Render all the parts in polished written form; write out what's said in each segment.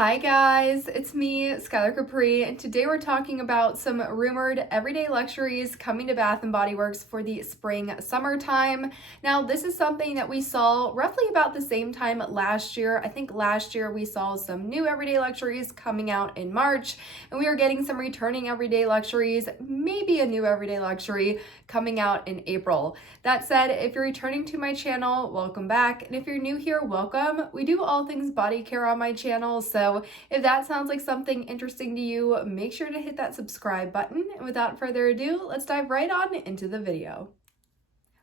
Hi guys, it's me, Skylar Capri, and today we're talking about some rumored everyday luxuries coming to Bath & Body Works for the spring-summer time. Now, this is something that we saw roughly about the same time last year. I think last year we saw some new everyday luxuries coming out in March, and we are getting some returning everyday luxuries, maybe a new everyday luxury coming out in April. That said, if you're returning to my channel, welcome back, and if you're new here, welcome. We do all things body care on my channel, so if that sounds like something interesting to you, make sure to hit that subscribe button. And without further ado, let's dive right on into the video.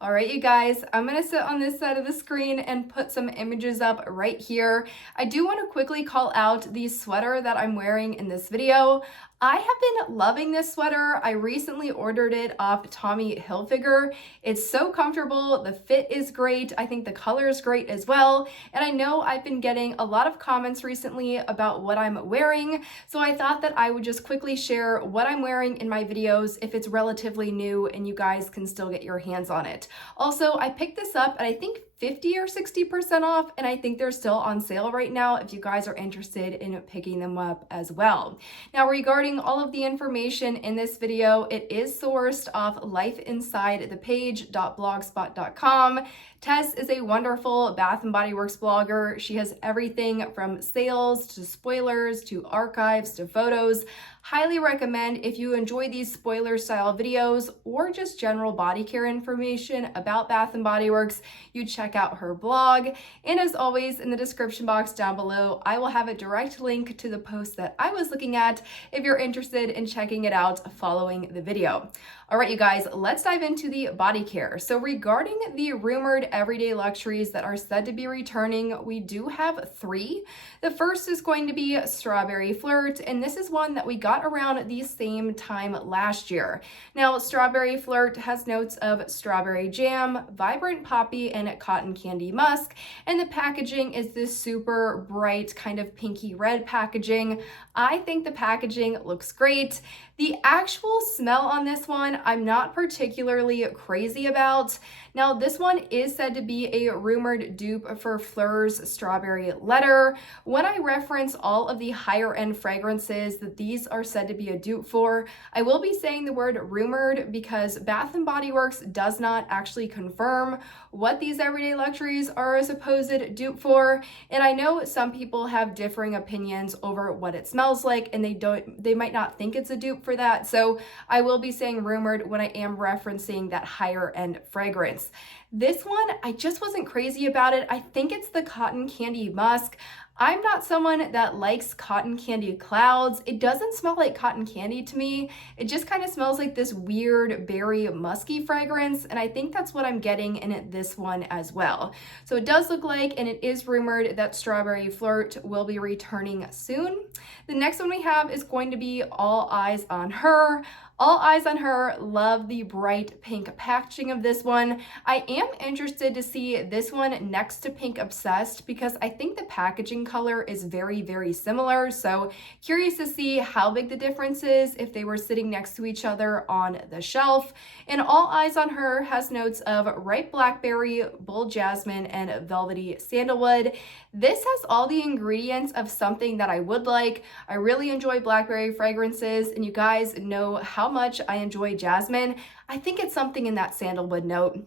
All right, you guys, I'm gonna sit on this side of the screen and put some images up right here. I do want to quickly call out the sweater that I'm wearing in this video. I have been loving this sweater. I recently ordered it off Tommy Hilfiger. It's so comfortable. The fit is great. I think the color is great as well. And I know I've been getting a lot of comments recently about what I'm wearing. So I thought that I would just quickly share what I'm wearing in my videos if it's relatively new and you guys can still get your hands on it. Also, I picked this up at I think 50 or 60% off, and I think they're still on sale right now if you guys are interested in picking them up as well. Now, regarding all of the information in this video, it is sourced off lifeinsidethepage.blogspot.com. Tess is a wonderful Bath & Body Works blogger. She has everything from sales to spoilers to archives to photos. Highly recommend if you enjoy these spoiler style videos or just general body care information about Bath & Body Works, you check out her blog. And as always, in the description box down below, I will have a direct link to the post that I was looking at if you're interested in checking it out following the video. All right, you guys, let's dive into the body care. So regarding the rumored everyday luxuries that are said to be returning, we do have three. The first is going to be Strawberry Flirt, and this is one that we got around the same time last year. Now, Strawberry Flirt has notes of strawberry jam, vibrant poppy, and cotton candy musk, and the packaging is this super bright kind of pinky red packaging. I think the packaging looks great. The actual smell on this one, I'm not particularly crazy about. Now, this one is said to be a rumored dupe for Fleur's Strawberry Letter. When I reference all of the higher end fragrances that these are said to be a dupe for, I will be saying the word rumored because Bath & Body Works does not actually confirm what these everyday luxuries are a supposed dupe for. And I know some people have differing opinions over what it smells like, and they might not think it's a dupe for that. So I will be saying rumored when I am referencing that higher end fragrance. This one, I just wasn't crazy about it. I think it's the cotton candy musk. I'm not someone that likes cotton candy clouds. It doesn't smell like cotton candy to me. It just kind of smells like this weird berry musky fragrance, and I think that's what I'm getting in this one as well. So it does look like, and it is rumored that Strawberry Flirt will be returning soon. The next one we have is going to be All Eyes on Her. All Eyes on Her, love the bright pink packaging of this one. I am interested to see this one next to Pink Obsessed because I think the packaging color is very, very similar. So curious to see how big the difference is if they were sitting next to each other on the shelf. And All Eyes on Her has notes of ripe blackberry, bull jasmine, and velvety sandalwood. This has all the ingredients of something that I would like. I really enjoy blackberry fragrances, and you guys know how much I enjoy jasmine. I think it's something in that sandalwood note.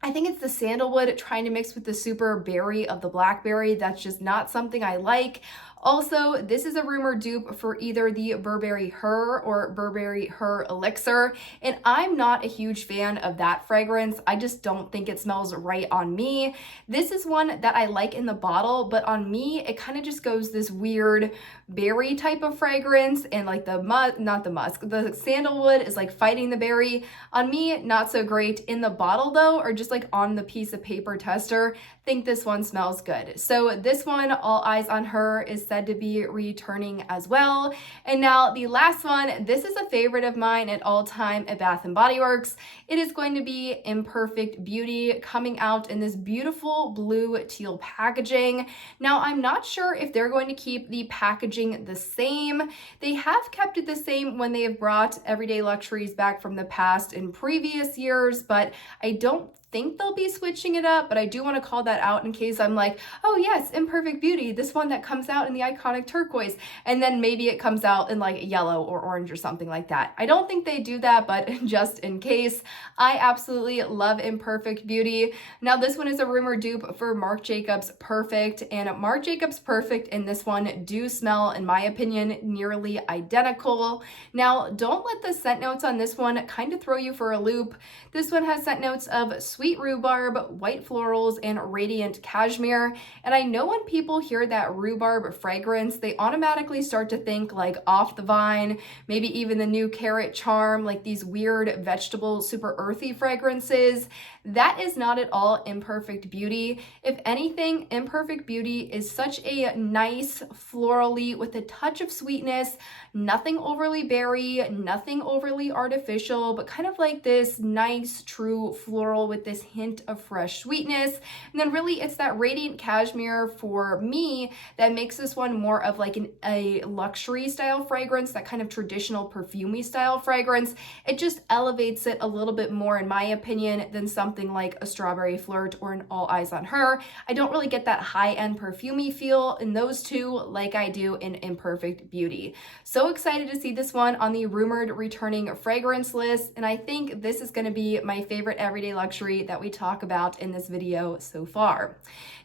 I think it's the sandalwood trying to mix with the super berry of the blackberry. That's just not something I like. Also, this is a rumored dupe for either the Burberry Her or Burberry Her Elixir, and I'm not a huge fan of that fragrance. I just don't think it smells right on me. This is one that I like in the bottle, but on me, it kind of just goes this weird berry type of fragrance, and like the sandalwood is like fighting the berry. On me, not so great. In the bottle though, or just like on the piece of paper tester, think this one smells good. So this one, All Eyes on Her, is said to be returning as well. And now the last one, this is a favorite of mine at all time at Bath & Body Works. It is going to be Imperfect Beauty, coming out in this beautiful blue teal packaging. Now, I'm not sure if they're going to keep the packaging the same. They have kept it the same when they have brought everyday luxuries back from the past in previous years, but I don't think they'll be switching it up, but I do want to call that out in case I'm like, oh yes, Imperfect Beauty, this one that comes out in the iconic turquoise, and then maybe it comes out in like yellow or orange or something like that. I don't think they do that, but just in case, I absolutely love Imperfect Beauty. Now this one is a rumor dupe for Marc Jacobs Perfect, and Marc Jacobs Perfect and this one do smell, in my opinion, nearly identical. Now don't let the scent notes on this one kind of throw you for a loop. This one has scent notes of sweet rhubarb, white florals, and radiant cashmere. And I know when people hear that rhubarb fragrance, they automatically start to think like Off the Vine, maybe even the new Carrot Charm, like these weird vegetable, super earthy fragrances. That is not at all Imperfect Beauty. If anything, Imperfect Beauty is such a nice florally with a touch of sweetness, nothing overly berry, nothing overly artificial, but kind of like this nice, true floral with this hint of fresh sweetness. And then really it's that radiant cashmere for me that makes this one more of like a luxury style fragrance, that kind of traditional perfumey style fragrance. It just elevates it a little bit more, in my opinion, than something like a Strawberry Flirt or an All Eyes on Her. I don't really get that high-end perfumey feel in those two like I do in Imperfect Beauty. So excited to see this one on the rumored returning fragrance list, and I think this is going to be my favorite everyday luxury that we talk about in this video so far.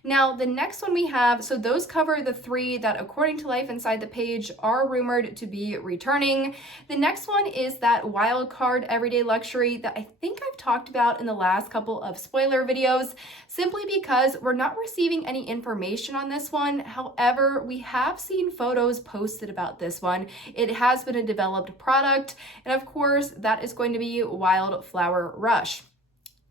Now, the next one we have, so those cover the three that, according to Life Inside the Page, are rumored to be returning. The next one is that wild card everyday luxury that I think I've talked about in the last couple of spoiler videos, simply because we're not receiving any information on this one. However, we have seen photos posted about this one. It has been a developed product, and of course, that is going to be Wildflower Rush.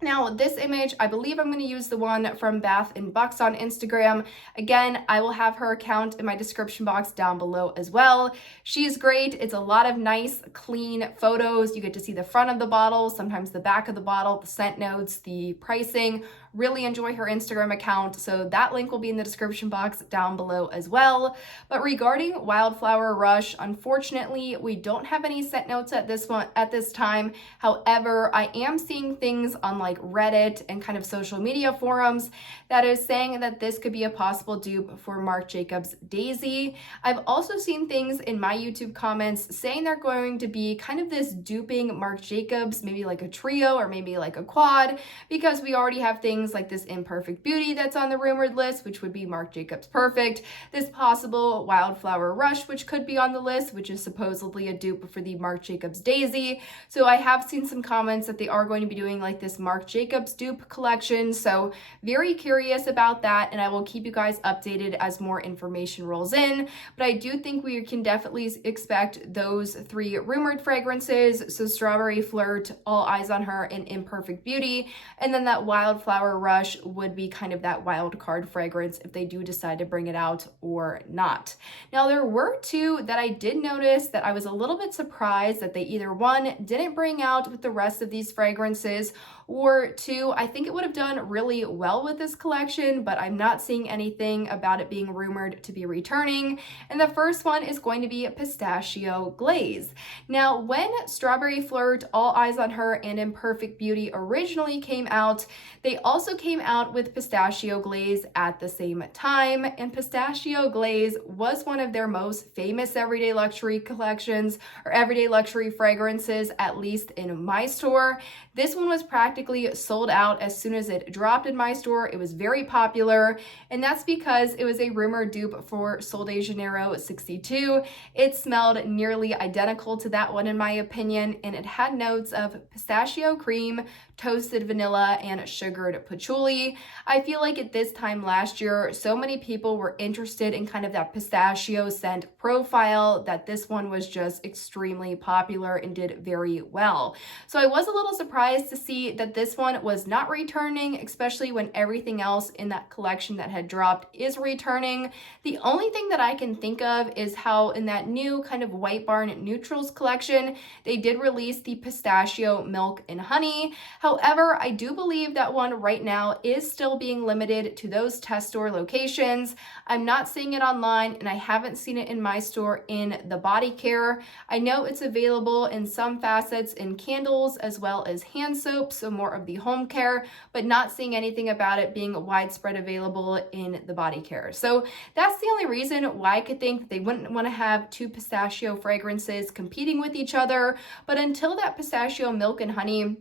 Now, this image, I believe I'm going to use the one from Bath & Bucks on Instagram. Again, I will have her account in my description box down below as well. She's great. It's a lot of nice, clean photos. You get to see the front of the bottle, sometimes the back of the bottle, the scent notes, the pricing. Really enjoy her Instagram account, so that link will be in the description box down below as well. But regarding Wildflower Rush, unfortunately, we don't have any scent notes at this time. However, I am seeing things on like Reddit and kind of social media forums that is saying that this could be a possible dupe for Marc Jacobs Daisy. I've also seen things in my YouTube comments saying they're going to be kind of this duping Marc Jacobs, maybe like a trio or maybe like a quad, because we already have things like this Imperfect Beauty that's on the rumored list, which would be Marc Jacobs Perfect, this possible Wildflower Rush, which could be on the list, which is supposedly a dupe for the Marc Jacobs Daisy. So I have seen some comments that they are going to be doing like this Marc Jacobs dupe collection, so very curious about that, and I will keep you guys updated as more information rolls in. But I do think we can definitely expect those three rumored fragrances, so Strawberry Flirt, All Eyes on Her, and Imperfect Beauty, and then that Wildflower Rush would be kind of that wild card fragrance if they do decide to bring it out or not. Now, there were two that I did notice that I was a little bit surprised that they either one, didn't bring out with the rest of these fragrances, or two, I think it would have done really well with this collection, but I'm not seeing anything about it being rumored to be returning. And the first one is going to be Pistachio Glaze. Now, when Strawberry Flirt, All Eyes on Her, and Imperfect Beauty originally came out, they also came out with Pistachio Glaze at the same time, and Pistachio Glaze was one of their most famous everyday luxury collections, or everyday luxury fragrances, at least in my store. This one was practically sold out as soon as it dropped in my store. It was very popular, and that's because it was a rumored dupe for Sol de Janeiro 62. It smelled nearly identical to that one in my opinion, and it had notes of pistachio cream, toasted vanilla, and sugared patchouli. I feel like at this time last year, so many people were interested in kind of that pistachio scent profile that this one was just extremely popular and did very well. So I was a little surprised to see that this one was not returning, especially when everything else in that collection that had dropped is returning. The only thing that I can think of is how in that new kind of White Barn Neutrals collection, they did release the pistachio milk and honey. However, I do believe that one right now is still being limited to those test store locations. I'm not seeing it online, and I haven't seen it in my store in the body care. I know it's available in some facets in candles as well as hand soap, so more more of the home care, but not seeing anything about it being widespread available in the body care. So that's the only reason why I could think that they wouldn't want to have two pistachio fragrances competing with each other. But until that pistachio milk and honey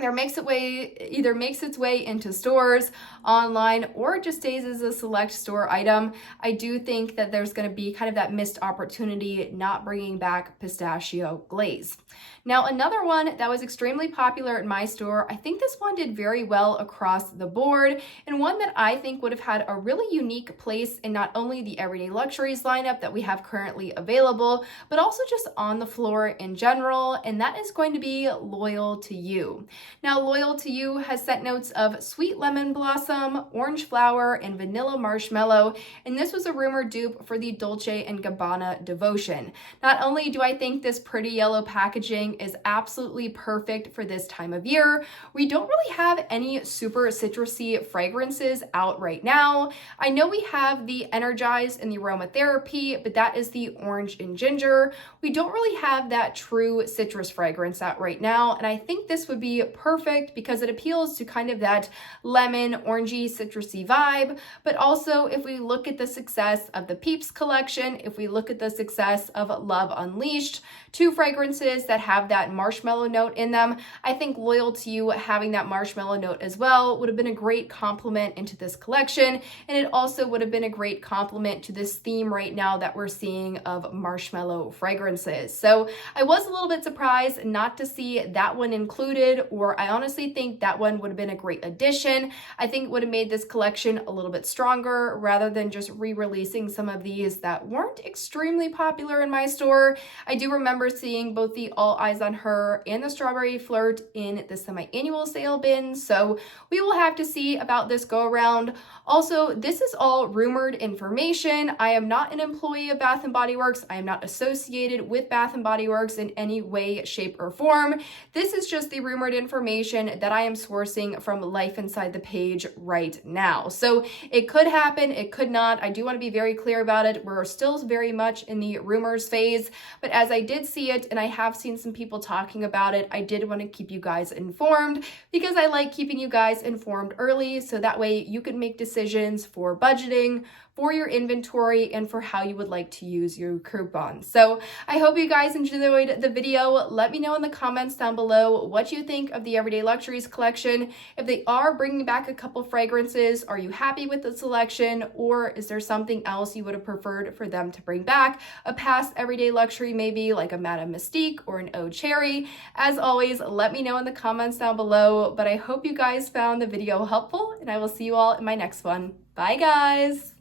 either makes its way into stores, online, or just stays as a select store item, I do think that there's going to be kind of that missed opportunity not bringing back Pistachio Glaze. Now, another one that was extremely popular at my store, I think this one did very well across the board, and one that I think would have had a really unique place in not only the Everyday Luxuries lineup that we have currently available, but also just on the floor in general, and that is going to be Loyal to You. Now, Loyal to You has scent notes of sweet lemon blossom, orange flower, and vanilla marshmallow, and this was a rumored dupe for the Dolce & Gabbana Devotion. Not only do I think this pretty yellow packaging is absolutely perfect for this time of year, we don't really have any super citrusy fragrances out right now. I know we have the Energize and the Aromatherapy, but that is the orange and ginger. We don't really have that true citrus fragrance out right now, and I think this would be perfect because it appeals to kind of that lemon, orangey, citrusy vibe. But also, if we look at the success of the Peeps collection, if we look at the success of Love Unleashed, two fragrances that have that marshmallow note in them, I think Loyal to You having that marshmallow note as well would have been a great complement into this collection, and it also would have been a great complement to this theme right now that we're seeing of marshmallow fragrances. So I was a little bit surprised not to see that one included, or I honestly think that one would have been a great addition. I think it would have made this collection a little bit stronger rather than just re-releasing some of these that weren't extremely popular in my store. I do remember seeing both the All Eyes on Her and the Strawberry Flirt in the semi-annual sale bin, so we will have to see about this go around. Also, this is all rumored information. I am not an employee of Bath & Body Works. I am not associated with Bath & Body Works in any way, shape, or form. This is just the rumored information that I am sourcing from Life Inside the Page right now. So it could happen, it could not. I do want to be very clear about it. We're still very much in the rumors phase, but as I did see it and I have seen some people talking about it, I did want to keep you guys informed because I like keeping you guys informed early so that way you can make decisions for budgeting, for your inventory, and for how you would like to use your coupons. So I hope you guys enjoyed the video. Let me know in the comments down below what you think of the Everyday Luxuries collection. If they are bringing back a couple fragrances, are you happy with the selection, or is there something else you would have preferred for them to bring back? A past Everyday Luxury maybe, like a Madame Mystique or an Eau Cherry. As always, let me know in the comments down below, but I hope you guys found the video helpful, and I will see you all in my next one. Bye, guys!